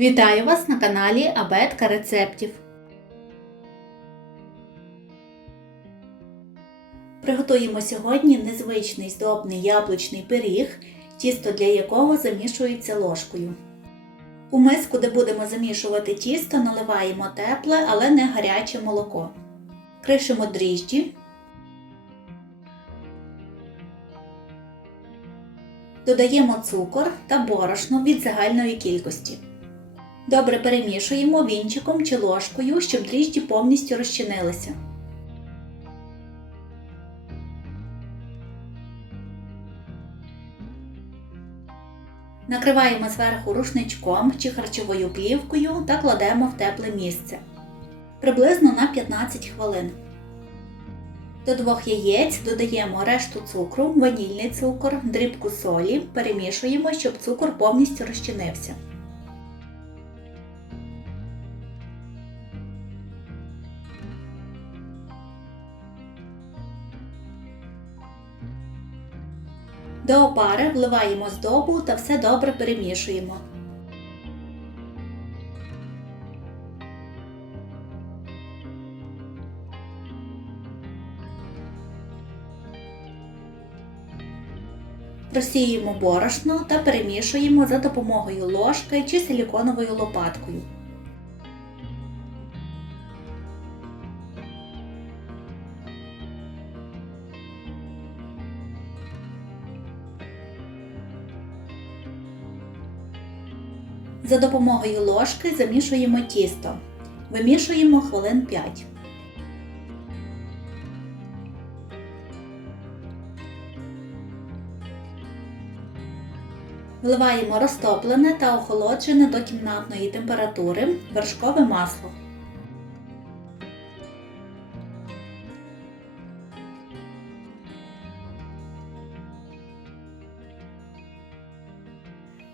Вітаю вас на каналі Абетка рецептів. Приготуємо сьогодні незвичний здобний яблучний пиріг, тісто для якого замішується ложкою. У миску, де будемо замішувати тісто, наливаємо тепле, але не гаряче молоко. Кришимо дріжджі. Додаємо цукор та борошно від загальної кількості. Добре перемішуємо вінчиком чи ложкою, щоб дріжджі повністю розчинилися. Накриваємо зверху рушничком чи харчовою плівкою та кладемо в тепле місце. Приблизно на 15 хвилин. До двох яєць додаємо решту цукру, ванільний цукор, дрібку солі, перемішуємо, щоб цукор повністю розчинився. До опари вливаємо здобу та все добре перемішуємо. Просіюємо борошно та перемішуємо за допомогою ложки чи силіконовою лопаткою. За допомогою ложки замішуємо тісто. Вимішуємо хвилин 5. Вливаємо розтоплене та охолоджене до кімнатної температури вершкове масло.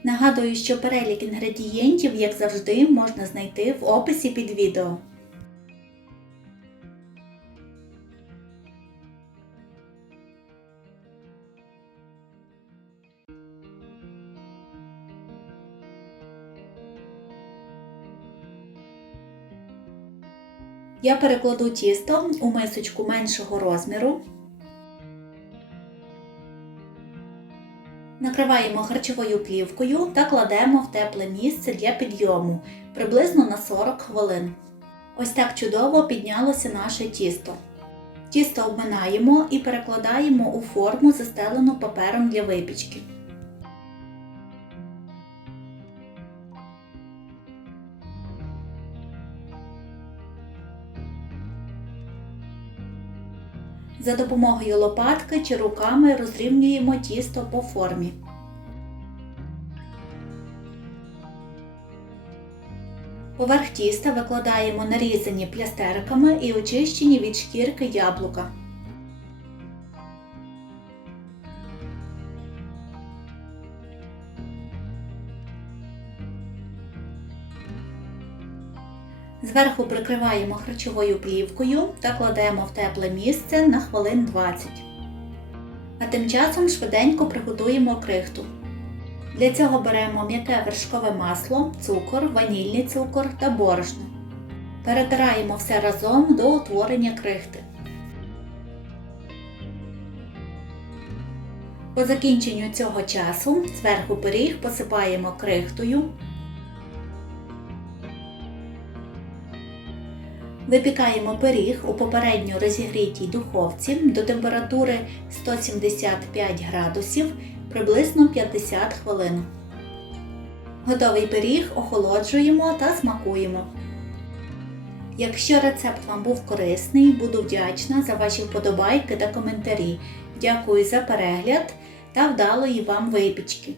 Нагадую, що перелік інгредієнтів, як завжди, можна знайти в описі під відео. Я перекладу тісто у мисочку меншого розміру. Накриваємо харчовою плівкою та кладемо в тепле місце для підйому приблизно на 40 хвилин. Ось так чудово піднялося наше тісто. Тісто обминаємо і перекладаємо у форму, застелену папером для випічки. За допомогою лопатки чи руками розрівнюємо тісто по формі. Поверх тіста викладаємо нарізані плястерками і очищені від шкірки яблука. Зверху прикриваємо харчовою плівкою та кладемо в тепле місце на хвилин 20. А тим часом швиденько приготуємо крихту. Для цього беремо м'яке вершкове масло, цукор, ванільний цукор та борошно. Перетираємо все разом до утворення крихти. По закінченню цього часу зверху пиріг посипаємо крихтою. Випікаємо пиріг у попередньо розігрітій духовці до температури 175 градусів приблизно 50 хвилин. Готовий пиріг охолоджуємо та смакуємо. Якщо рецепт вам був корисний, буду вдячна за ваші вподобайки та коментарі. Дякую за перегляд та вдалої вам випічки!